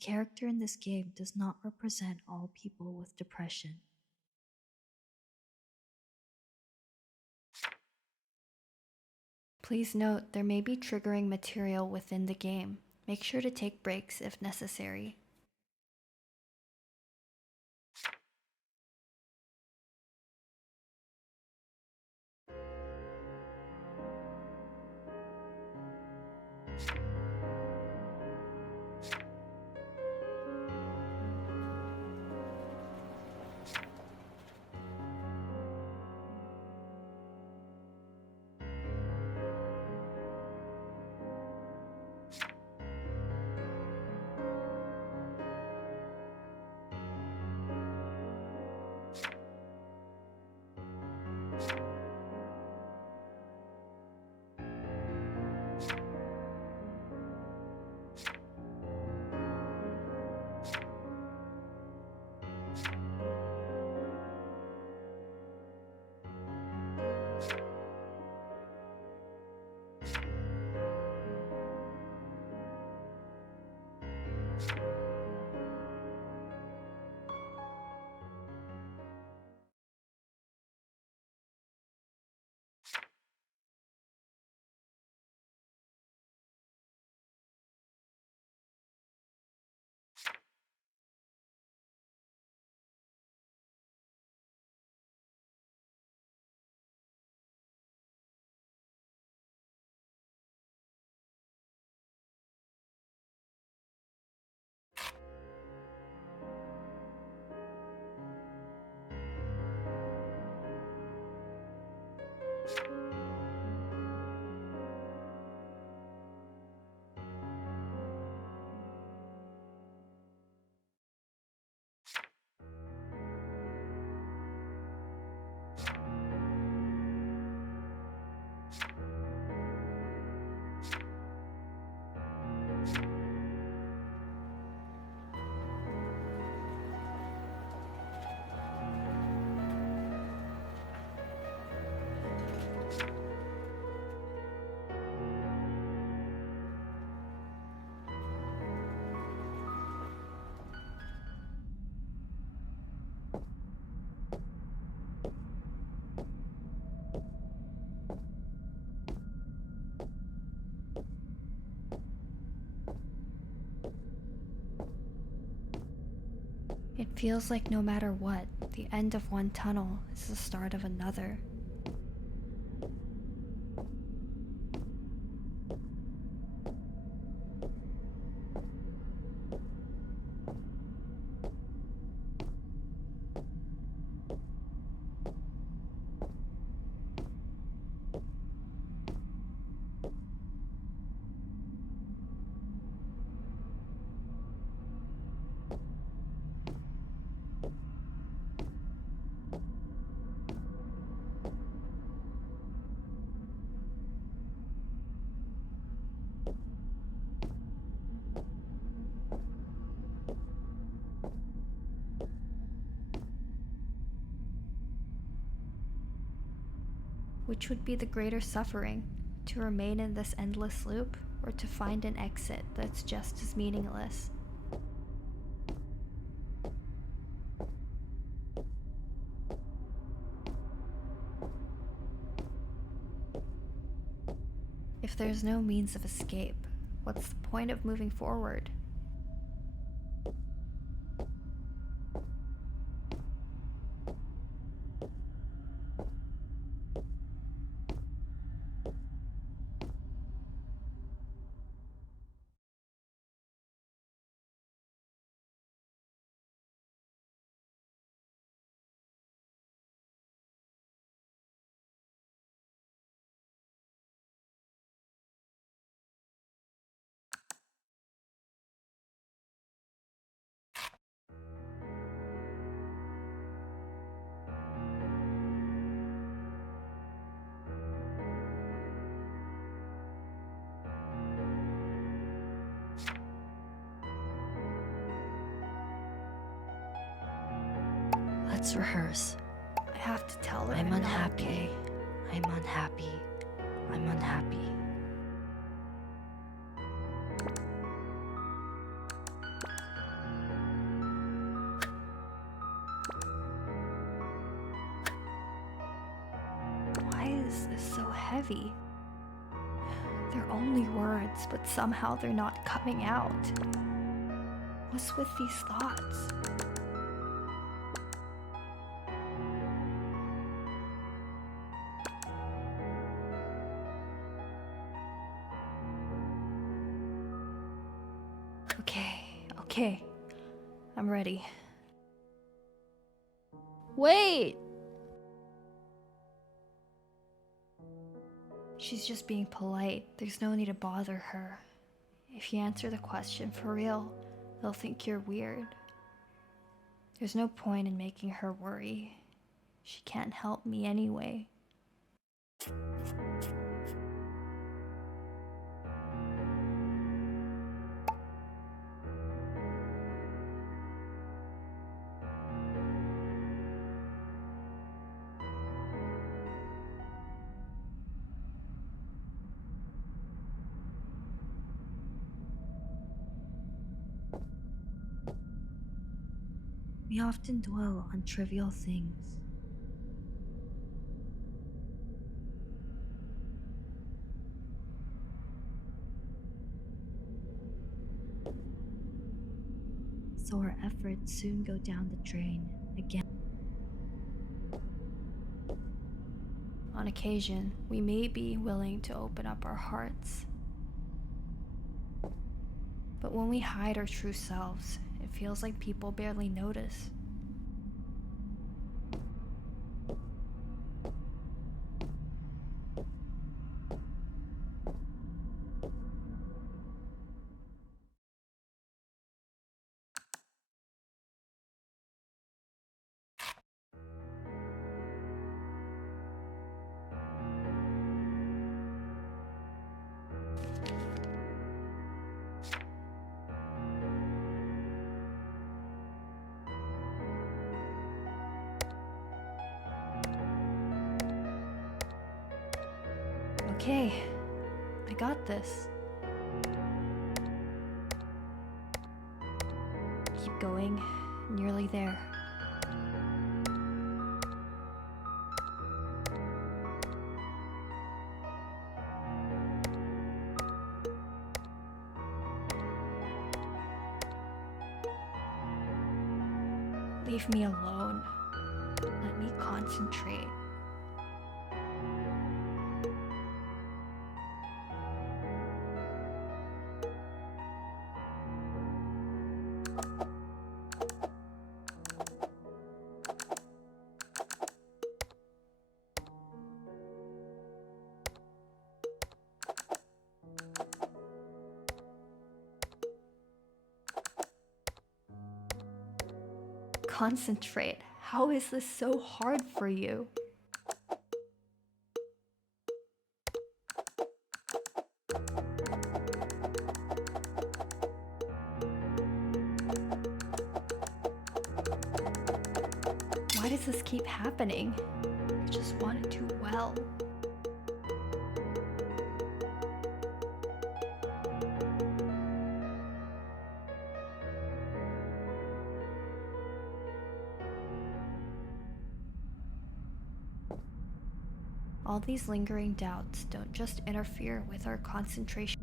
character in this game does not represent all people with depression. Please note, there may be triggering material within the game. Make sure to take breaks if necessary. It feels like no matter what, the end of one tunnel is the start of another. Which would be the greater suffering, to remain in this endless loop, or to find an exit that's just as meaningless? If there's no means of escape, what's the point of moving forward? Let's rehearse. I have to tell her I'm not unhappy. okay. I'm unhappy. I'm unhappy. heavy. They're only words, but somehow they're not coming out. What's with these thoughts? Okay. I'm ready. Wait! She's just being polite. There's no need to bother her. If you answer the question for real, they'll think you're weird. There's no point in making her worry. She can't help me anyway. We often dwell on trivial things. So our efforts soon go down the drain again. On occasion, we may be willing to open up our hearts. But when we hide our true selves, it feels like people barely notice. Okay, I got this. Keep going, nearly there. Leave me alone. Let me concentrate. Concentrate. How is this so hard for you? Why does this keep happening? I just want to do well. All these lingering doubts don't just interfere with our concentration.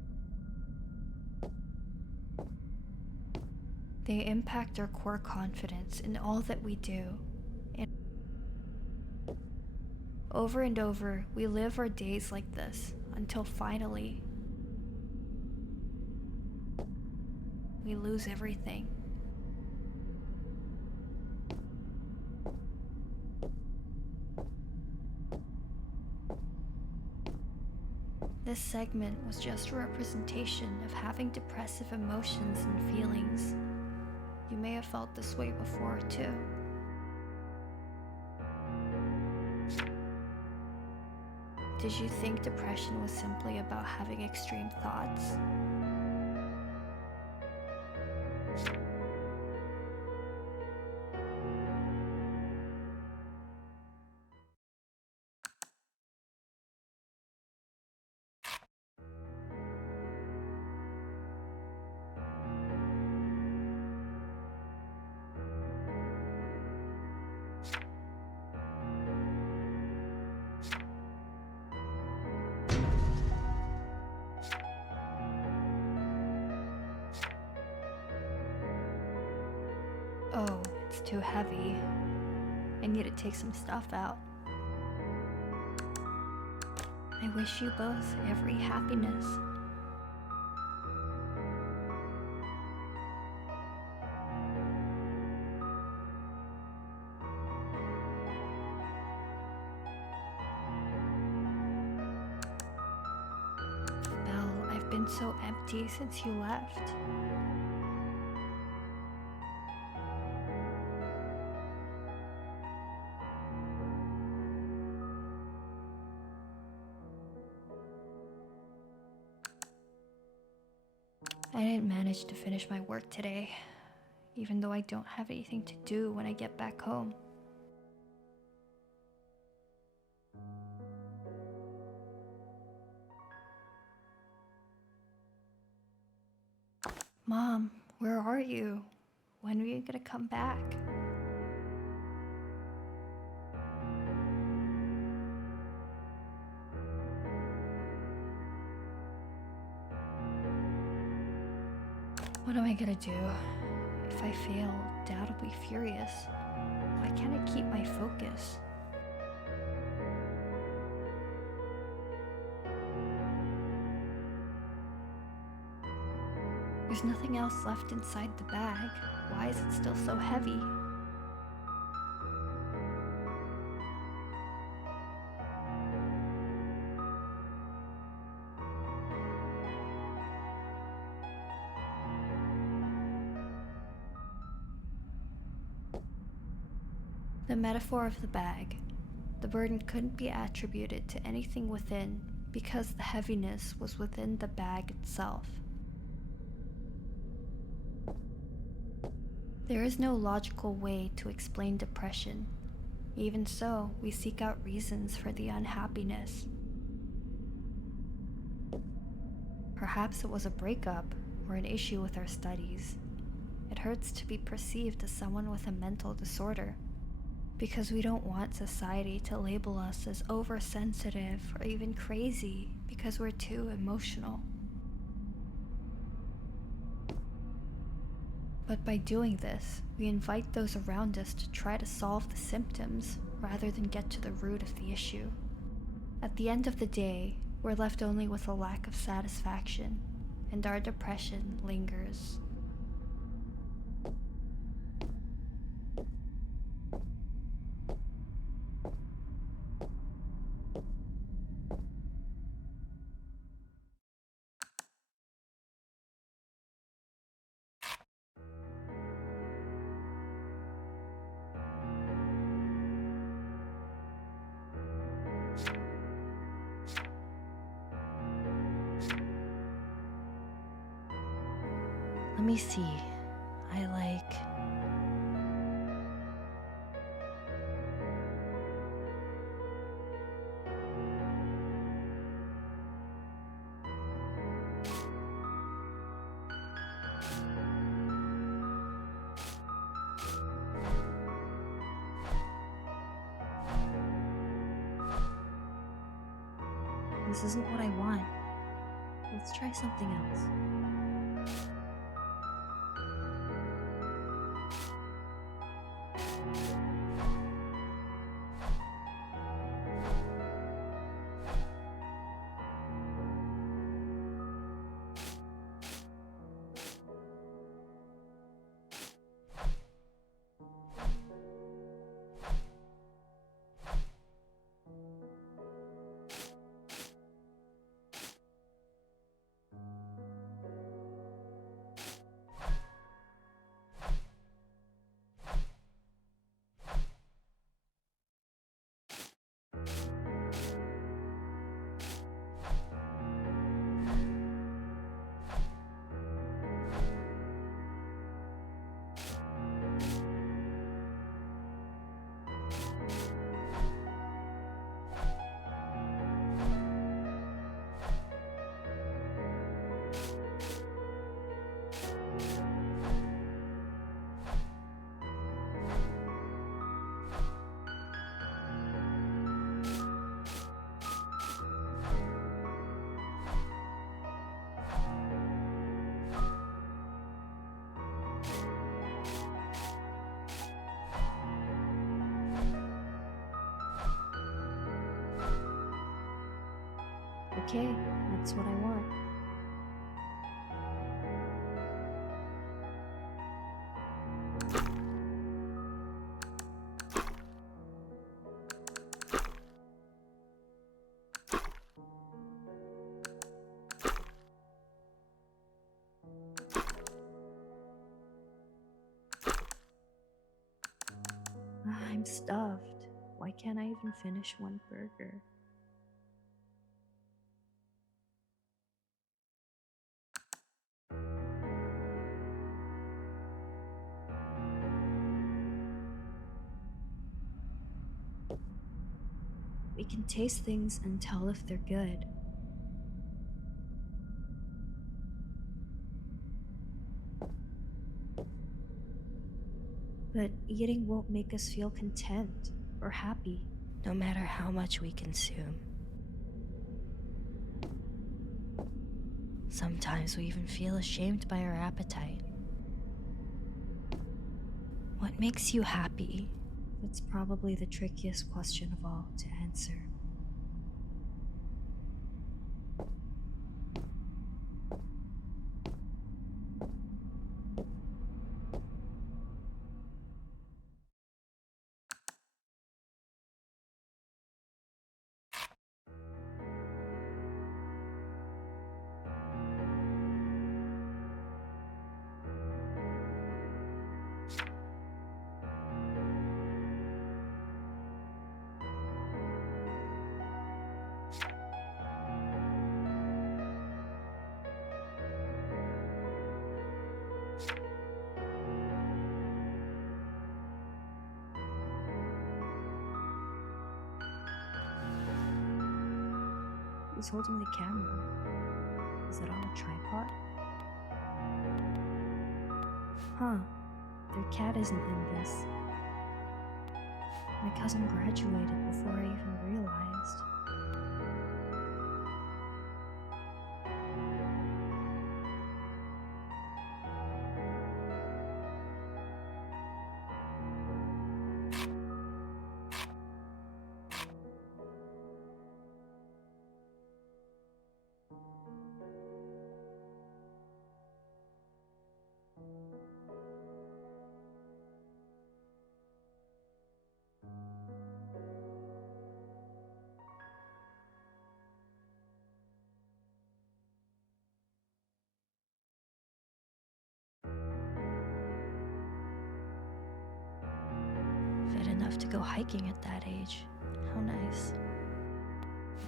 They impact our core confidence in all that we do. And over and over, we live our days like this until finally we lose everything. This segment was just a representation of having depressive emotions and feelings. You may have felt this way before, too. Did you think depression was simply about having extreme thoughts? it's too heavy. I need to take some stuff out. I wish you both every happiness. Belle, I've been so empty since you left. I didn't manage to finish my work today, even though I don't have anything to do when I get back home. Mom, where are you? When are you gonna come back? What am I gonna do? If I fail, Dad will be furious. Why can't I keep my focus? There's nothing else left inside the bag. Why is it still so heavy? The metaphor of the bag. The burden couldn't be attributed to anything within because the heaviness was within the bag itself. There is no logical way to explain depression. Even so, we seek out reasons for the unhappiness. Perhaps it was a breakup or an issue with our studies. It hurts to be perceived as someone with a mental disorder because we don't want society to label us as oversensitive or even crazy because we're too emotional. But by doing this, we invite those around us to try to solve the symptoms rather than get to the root of the issue. At the end of the day, we're left only with a lack of satisfaction, and our depression lingers. Let me see. I like. This isn't what I want. Let's try something else. Okay, that's what I want. I'm stuffed. Why can't I even finish one burger? We can taste things and tell if they're good. But eating won't make us feel content or happy. No matter how much we consume. Sometimes we even feel ashamed by our appetite. What makes you happy? That's probably the trickiest question of all to answer. Who's holding the camera? Is it on a tripod? Huh, their cat isn't in this. My cousin graduated before I even realized. Fit enough to go hiking at that age. How nice.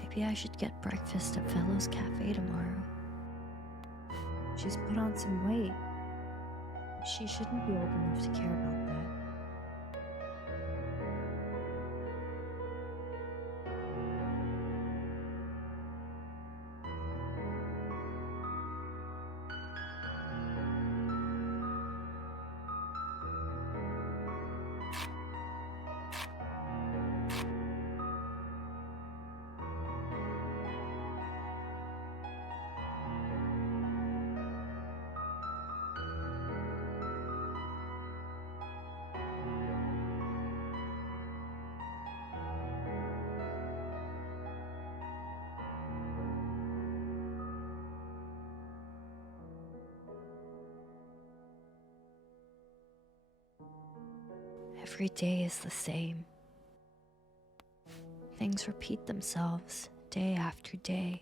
Maybe I should get breakfast at Fellows Cafe tomorrow. She's put on some weight. She shouldn't be old enough to care about that. Every day is the same. Things repeat themselves day after day.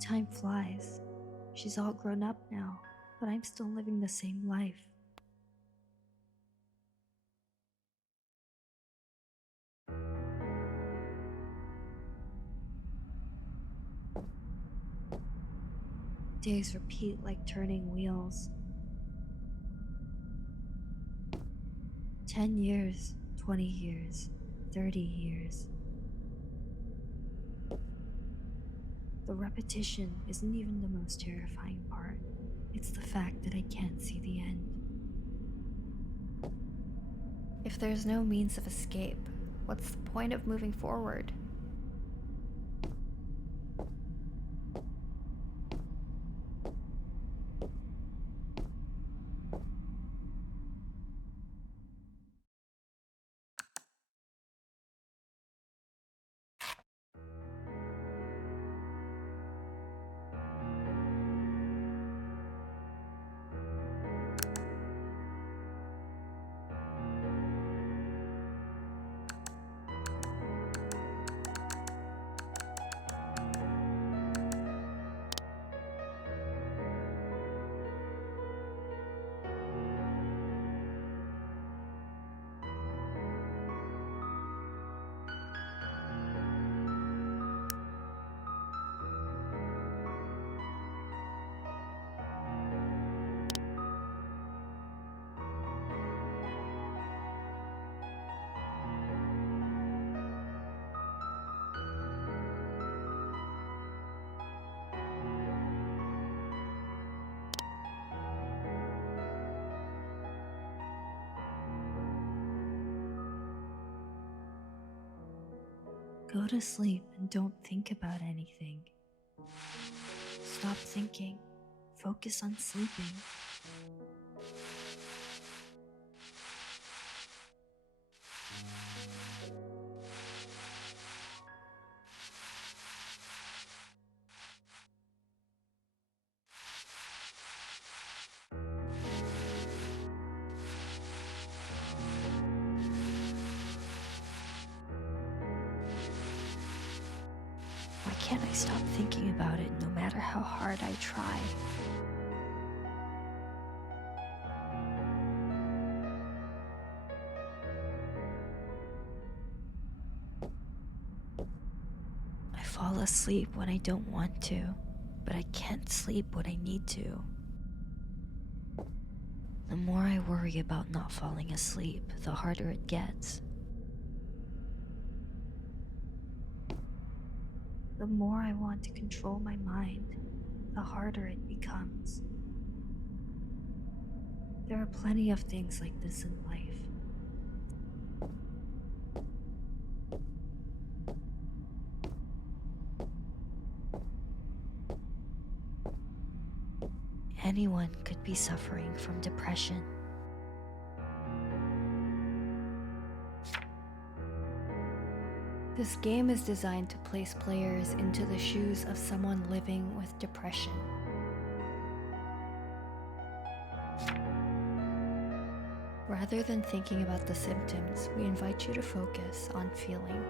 Time flies. She's all grown up now, but I'm still living the same life. Days repeat like turning wheels. 10 years, 20 years, 30 years. The repetition isn't even the most terrifying part. It's the fact that I can't see the end. If there's no means of escape, what's the point of moving forward? Go to sleep and don't think about anything. Stop thinking. Focus on sleeping. Why can't I stop thinking about it no matter how hard I try? I fall asleep when I don't want to, but I can't sleep when I need to. The more I worry about not falling asleep, the harder it gets. The more I want to control my mind, the harder it becomes. There are plenty of things like this in life. Anyone could be suffering from depression. This game is designed to place players into the shoes of someone living with depression. Rather than thinking about the symptoms, we invite you to focus on feeling.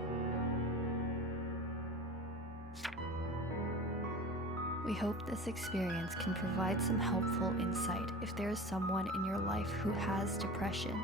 We hope this experience can provide some helpful insight if there is someone in your life who has depression.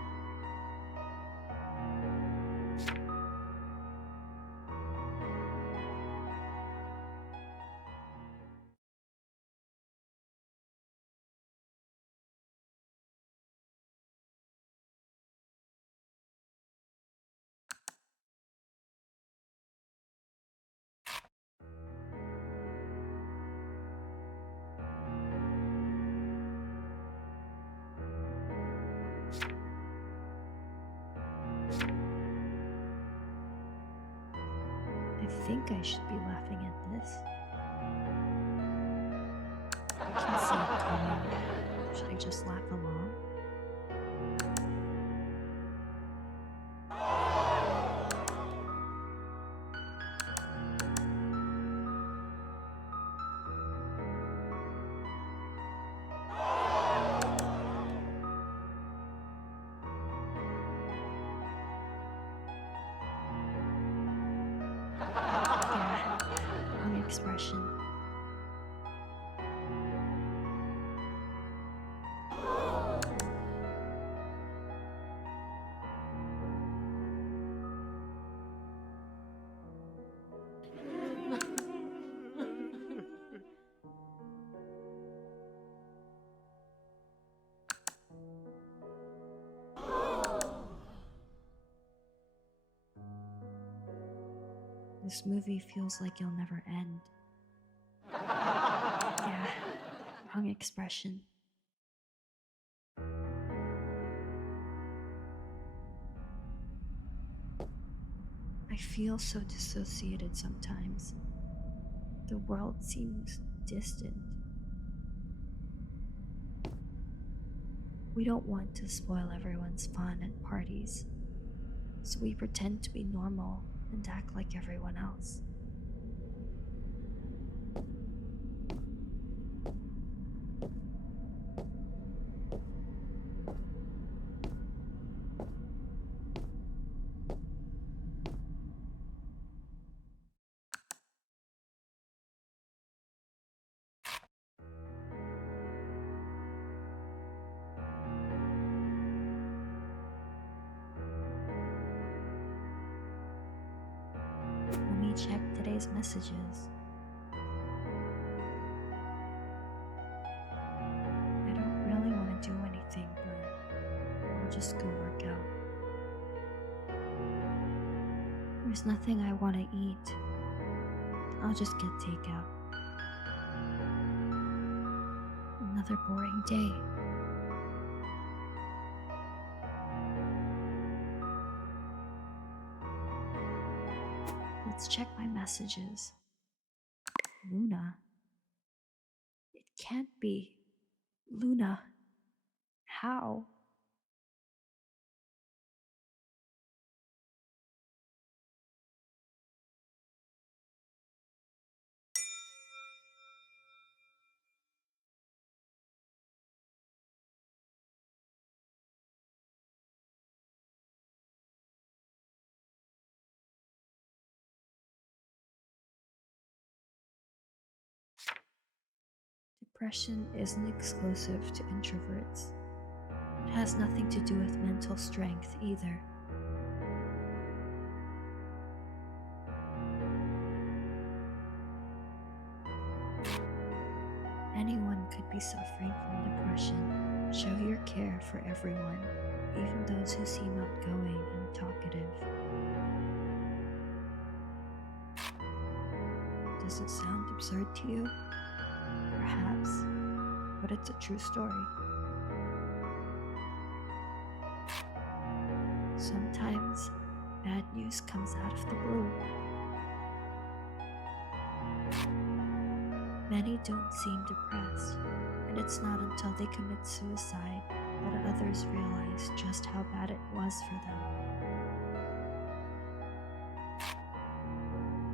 I think I should be laughing at this. I can see it coming. Should I just laugh along? Yeah, wrong expression. This movie feels like it'll never end. Yeah, wrong expression. I feel so dissociated sometimes. The world seems distant. We don't want to spoil everyone's fun at parties, so we pretend to be normal and act like everyone else. Let me check today's messages. I don't really want to do anything, but I'll just go work out. There's nothing I want to eat. I'll just get takeout. Another boring day. The Let's check my messages. Luna? It can't be. Luna? How? Depression isn't exclusive to introverts. It has nothing to do with mental strength either. Anyone could be suffering from depression. Show your care for everyone, even those who seem outgoing and talkative. Does it sound absurd to you? Perhaps, but it's a true story. Sometimes bad news comes out of the blue. Many don't seem depressed, and it's not until they commit suicide that others realize just how bad it was for them.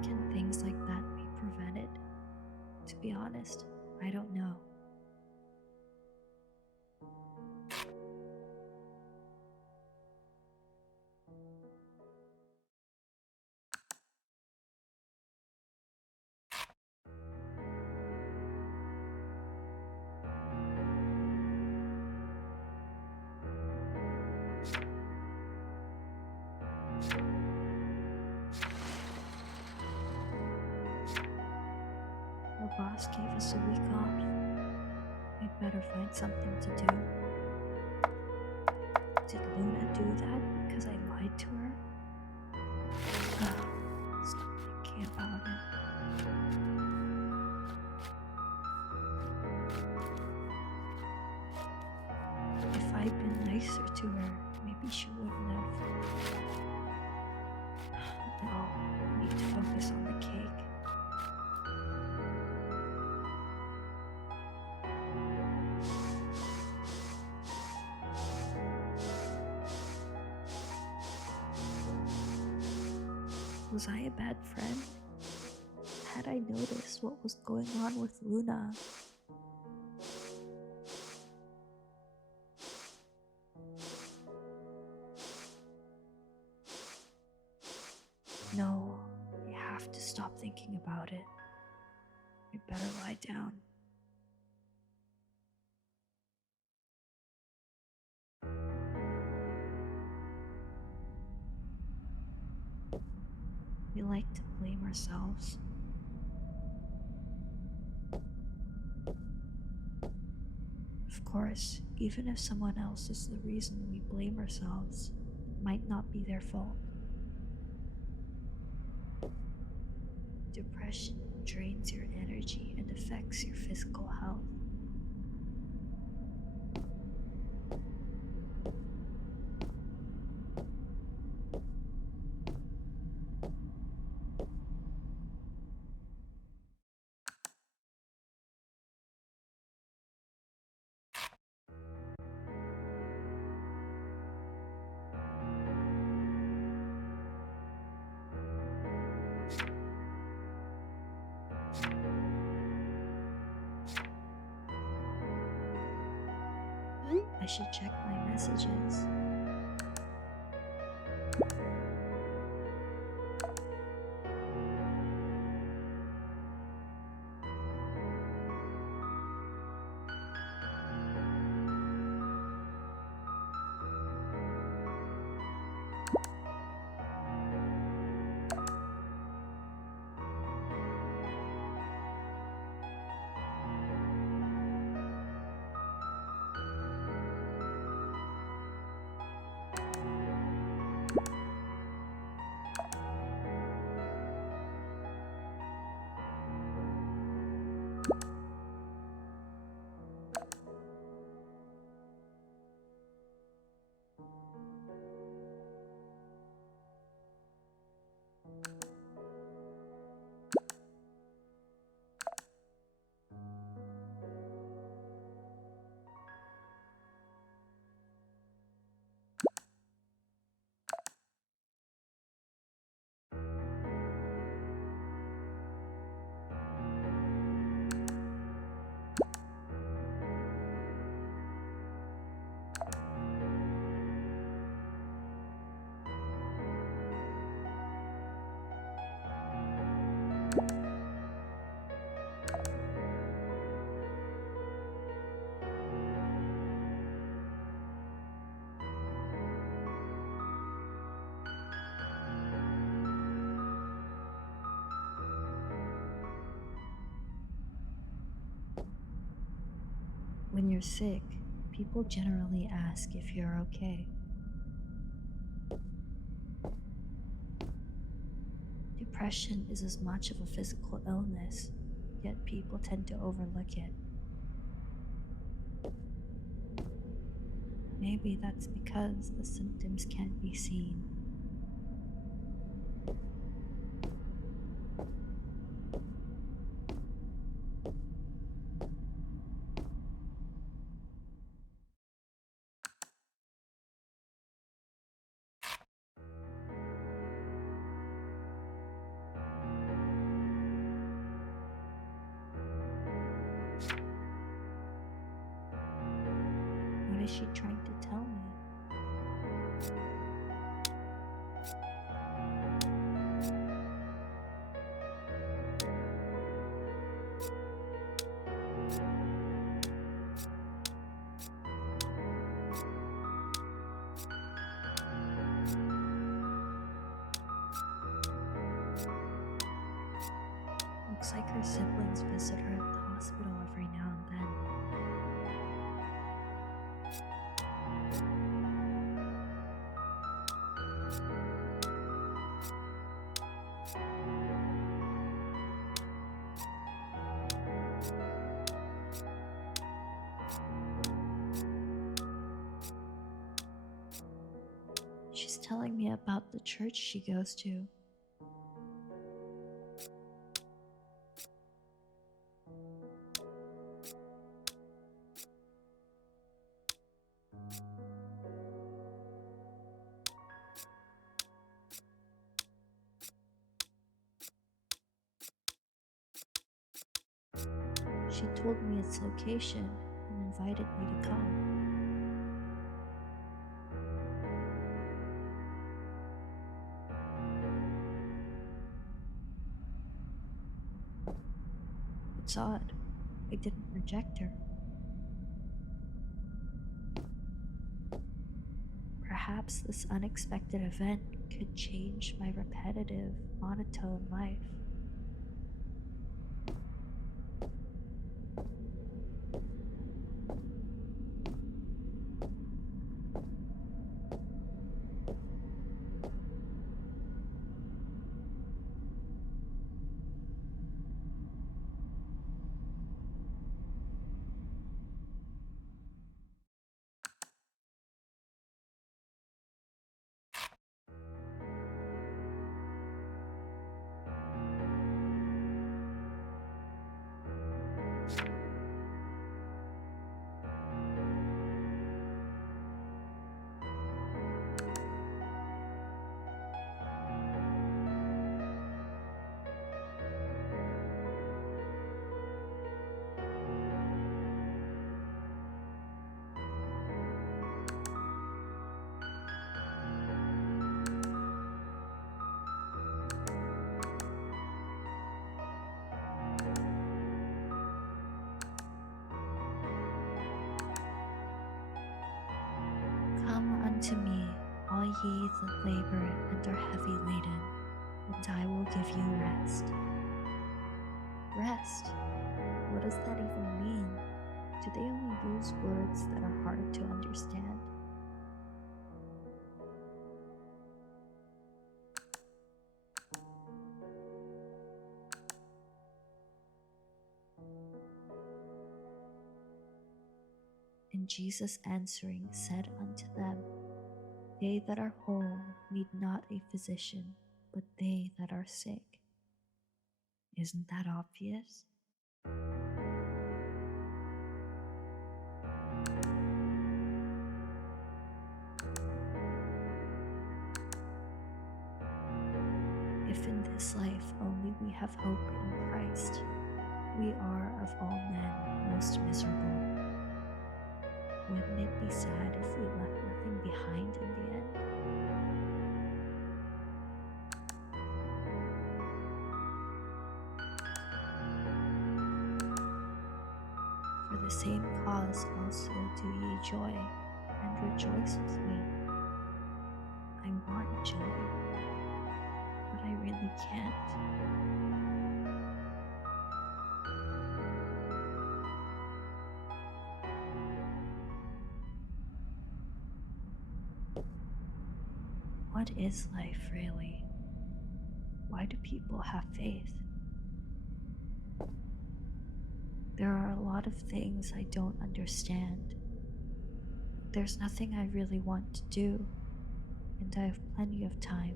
Can things like that be prevented? To be honest, I don't know. Our boss gave us a week off. We'd better find something to do. Did Luna do that because I lied to her? Stop thinking about it. If I'd been nicer to her, maybe she wouldn't have. No, I need to focus on the cake. Was I a bad friend? Had I noticed what was going on with Luna? No, I have to stop thinking about it. I better lie down. We like to blame ourselves. Of course, even if someone else is the reason we blame ourselves, it might not be their fault. Depression drains your energy and affects your physical health. I should check my messages. When you're sick, people generally ask if you're okay. Depression is as much of a physical illness, yet people tend to overlook it. Maybe that's because the symptoms can't be seen. What is she trying to tell me? Looks like her siblings visit her at the hospital every now and then. She's telling me about the church she goes to. She told me its location and invited me to come. It's odd. I didn't reject her. Perhaps this unexpected event could change my repetitive, monotone life. Come unto me, all ye that labor and are heavy laden, and I will give you rest. Rest? What does that even mean? Do they only use words that are hard to understand? And Jesus answering said unto them, They that are whole need not a physician, but they that are sick. Isn't that obvious? If in this life only we have hope in Christ, we are of all men most miserable. Wouldn't it be sad if we left nothing behind in the end? For the same cause also do ye joy, and rejoice with me. I want joy, but I really can't. What is life really? Why do people have faith? There are a lot of things I don't understand. There's nothing I really want to do, and I have plenty of time.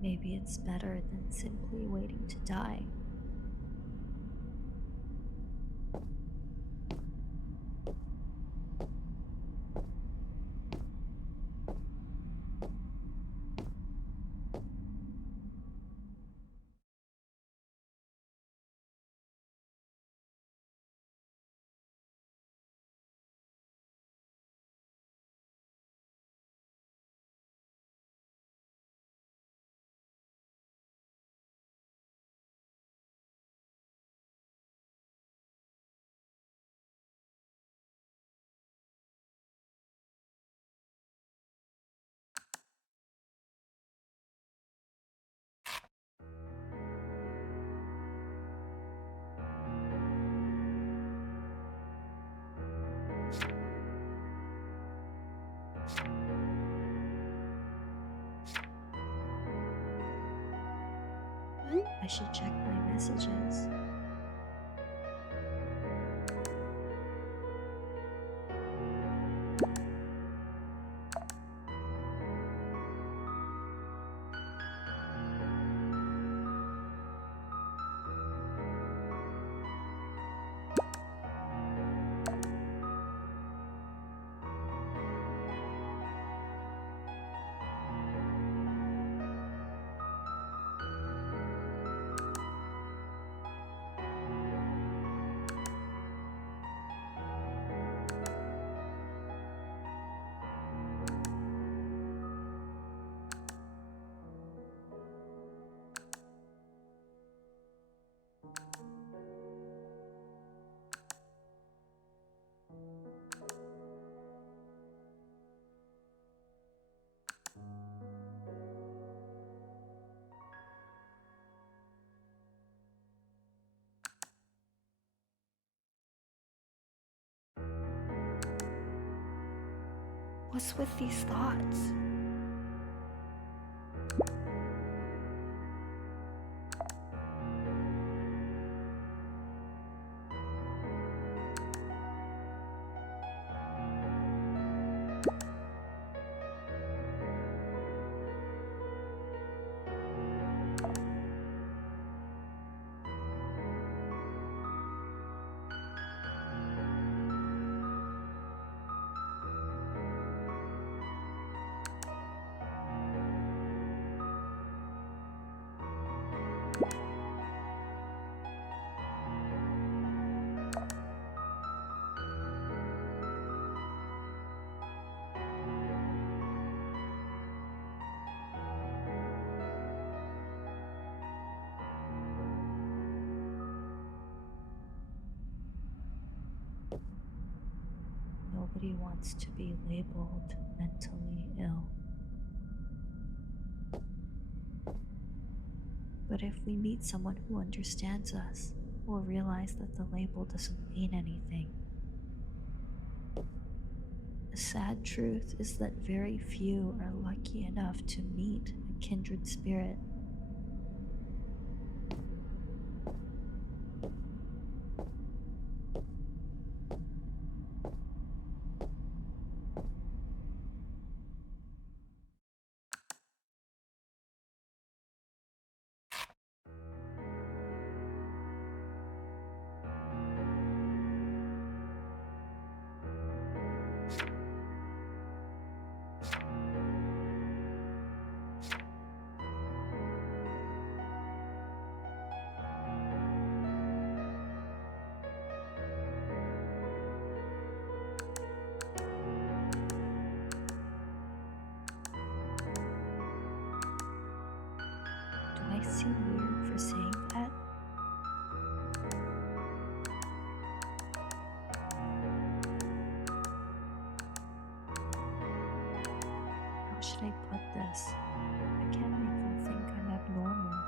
Maybe it's better than simply waiting to die. I should check my messages. What's with these thoughts? Nobody wants to be labeled mentally ill. But if we meet someone who understands us, we'll realize that the label doesn't mean anything. The sad truth is that very few are lucky enough to meet a kindred spirit. Do I seem weird for saying that? How should I put this? I can't make them think I'm abnormal.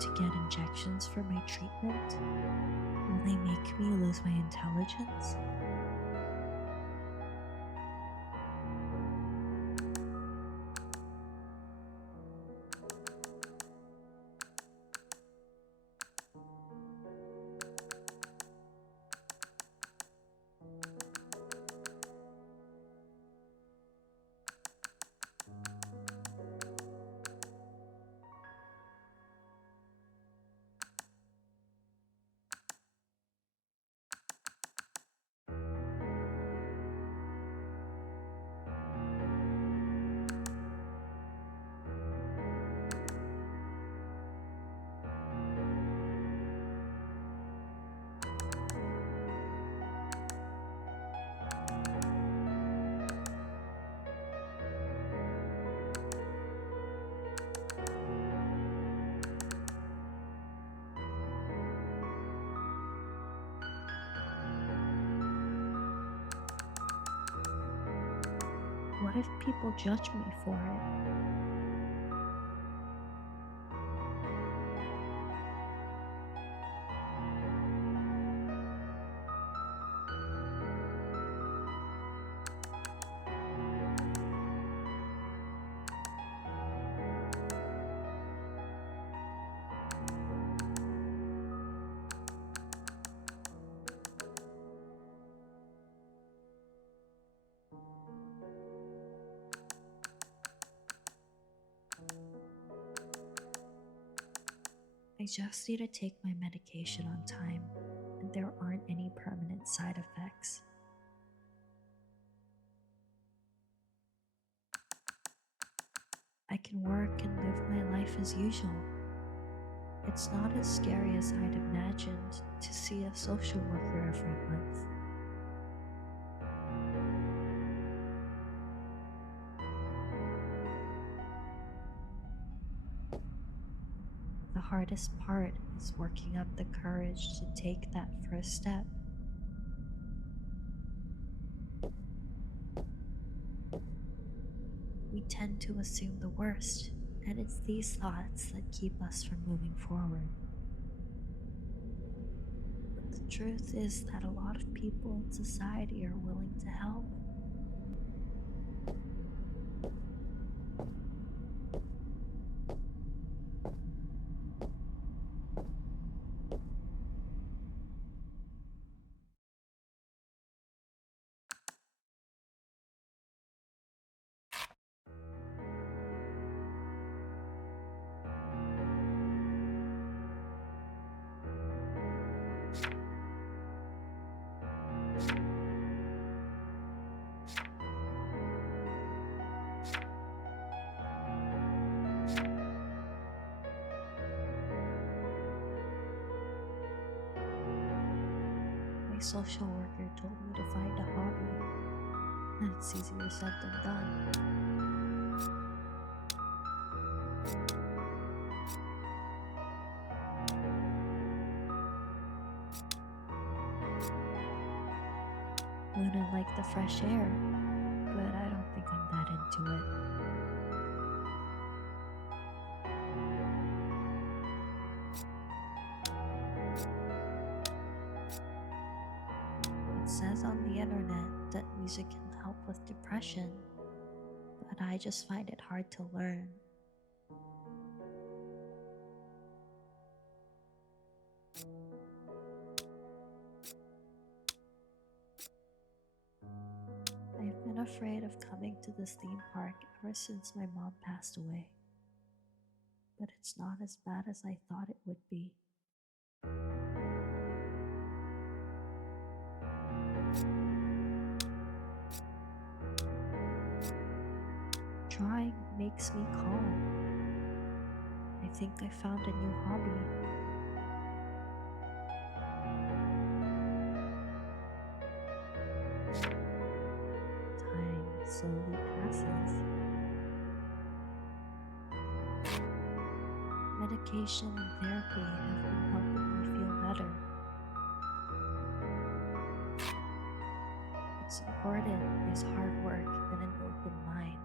to get injections for my treatment? Will they make me lose my intelligence? What if people judge me for it? I just need to take my medication on time, and there aren't any permanent side effects. I can work and live my life as usual. It's not as scary as I'd imagined to see a social worker every month. The hardest part is working up the courage to take that first step. We tend to assume the worst, and it's these thoughts that keep us from moving forward. But the truth is that a lot of people in society are willing to help. My social worker told me to find a hobby. It's easier said than done. Luna liked the fresh air, but I don't think I'm that into it. It says on the internet that music can help with depression, but I just find it hard to learn. I've been afraid of coming to this theme park ever since my mom passed away, but it's not as bad as I thought it would be. Drawing makes me calm. I think I found a new hobby. Time slowly passes. Medication and therapy have been helping me feel better. What's important is hard work and an open mind.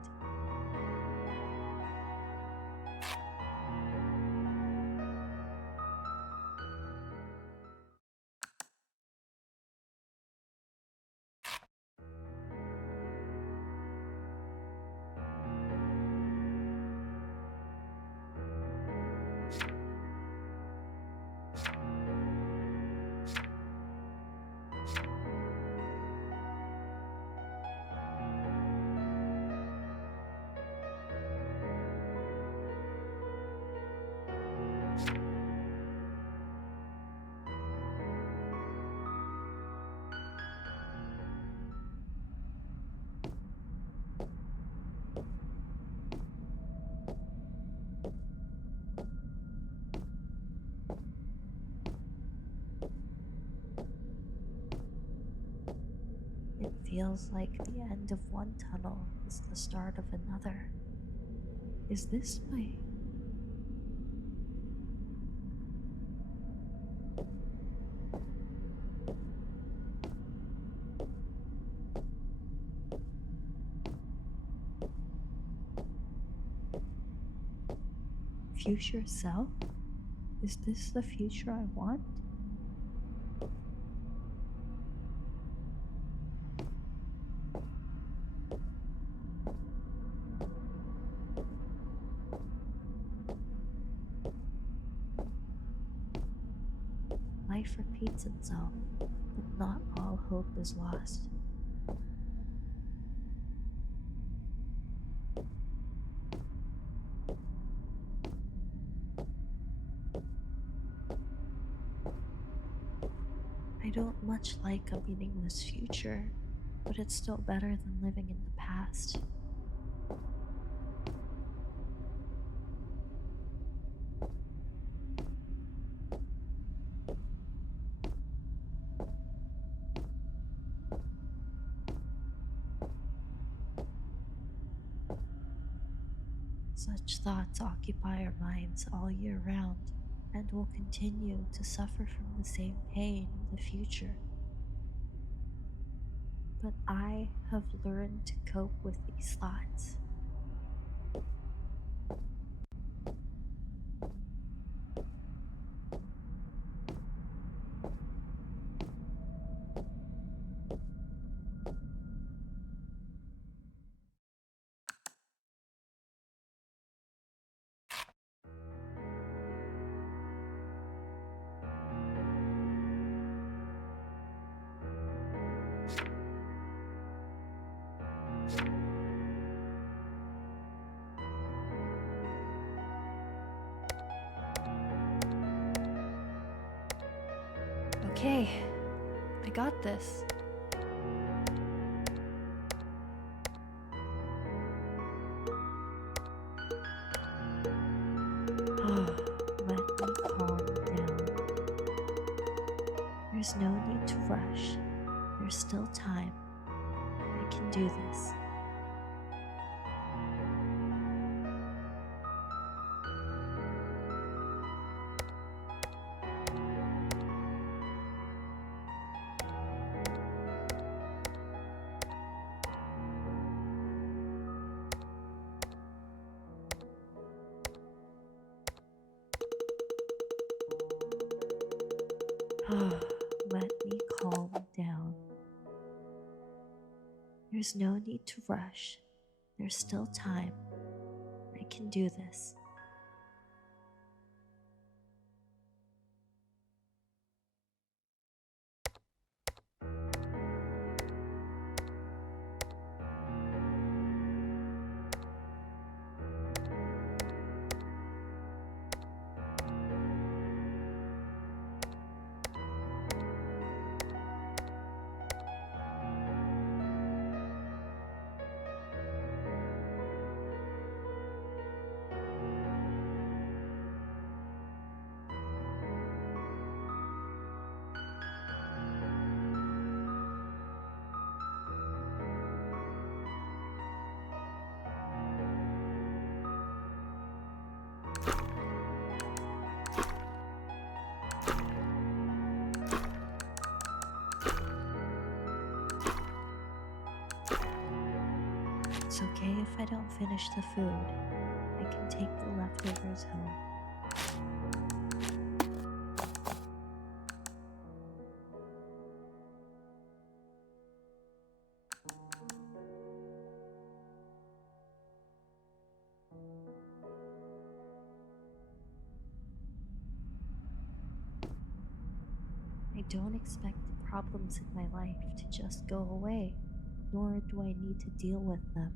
feels like the end of one tunnel is the start of another. Is this my future self? Is this the future I want? Life repeats itself, but not all hope is lost. I don't much like a meaningless future, but it's still better than living in the past. Such thoughts occupy our minds all year round and will continue to suffer from the same pain in the future. But I have learned to cope with these thoughts. Okay, I got this. Let me calm down. There's no need to rush. There's still time. I can do this. Let me calm down. There's no need to rush. There's still time. I can do this. It's okay if I don't finish the food. I can take the leftovers home. I don't expect the problems in my life to just go away, nor do I need to deal with them.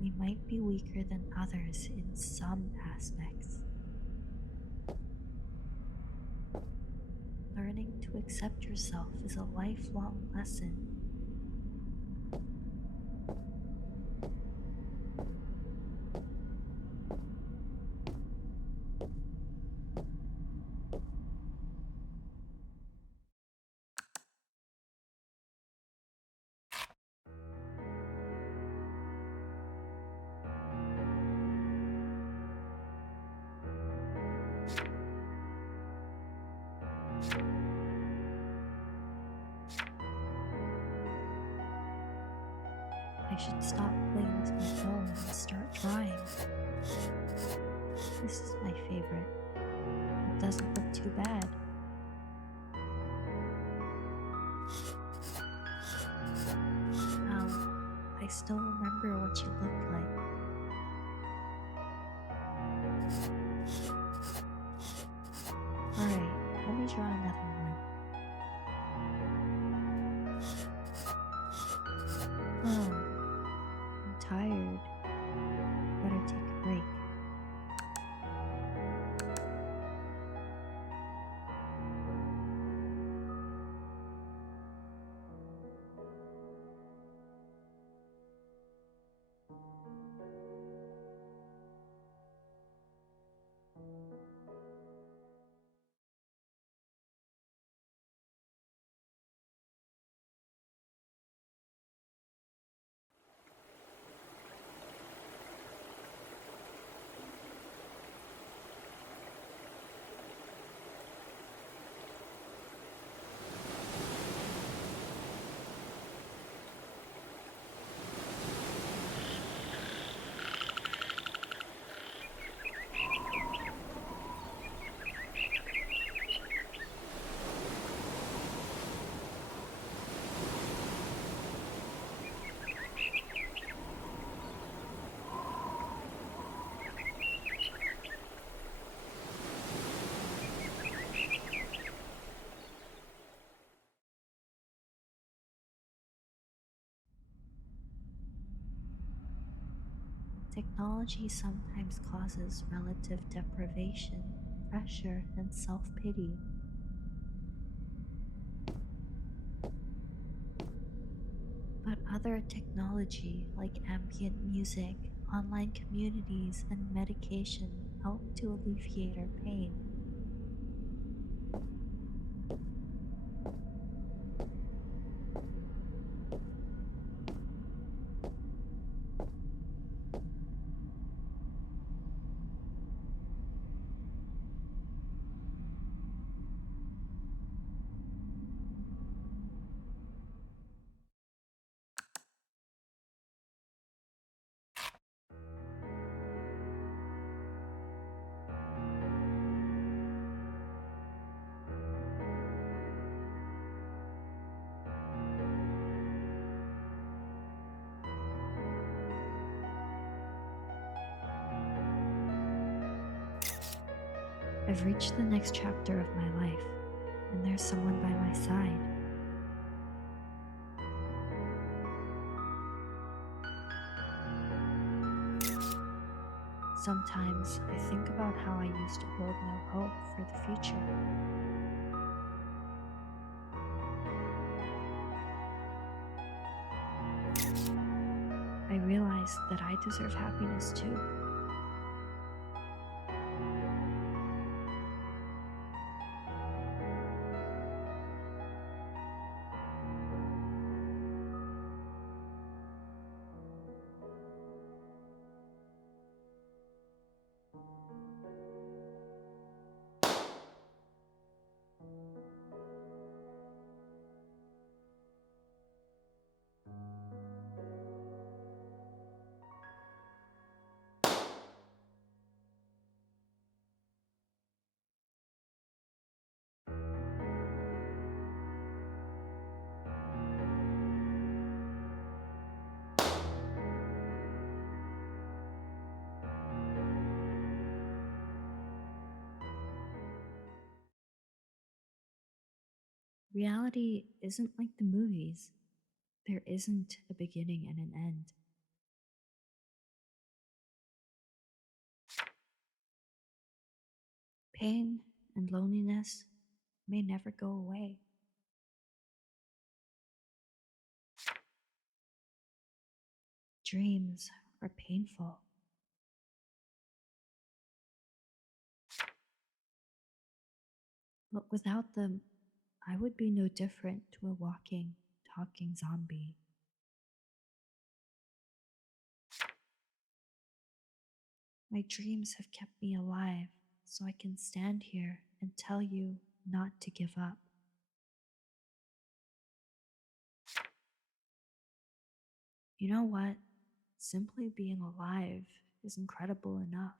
We might be weaker than others in some aspects. Learning to accept yourself is a lifelong lesson. I should stop playing with my phone and start drawing. This is my favorite. It doesn't look too bad. I still remember what you looked like. Alright, let me draw another one. I'm tired. Better take a break. Technology sometimes causes relative deprivation, pressure, and self pity. But other technology like ambient music, online communities, and medication help to alleviate our pain. I've reached the next chapter of my life, and there's someone by my side. Sometimes I think about how I used to hold no hope for the future. I realize that I deserve happiness too. Reality isn't like the movies. There isn't a beginning and an end. Pain and loneliness may never go away. Dreams are painful. But without them, I would be no different to a walking, talking zombie. My dreams have kept me alive, so I can stand here and tell you not to give up. You know what? Simply being alive is incredible enough.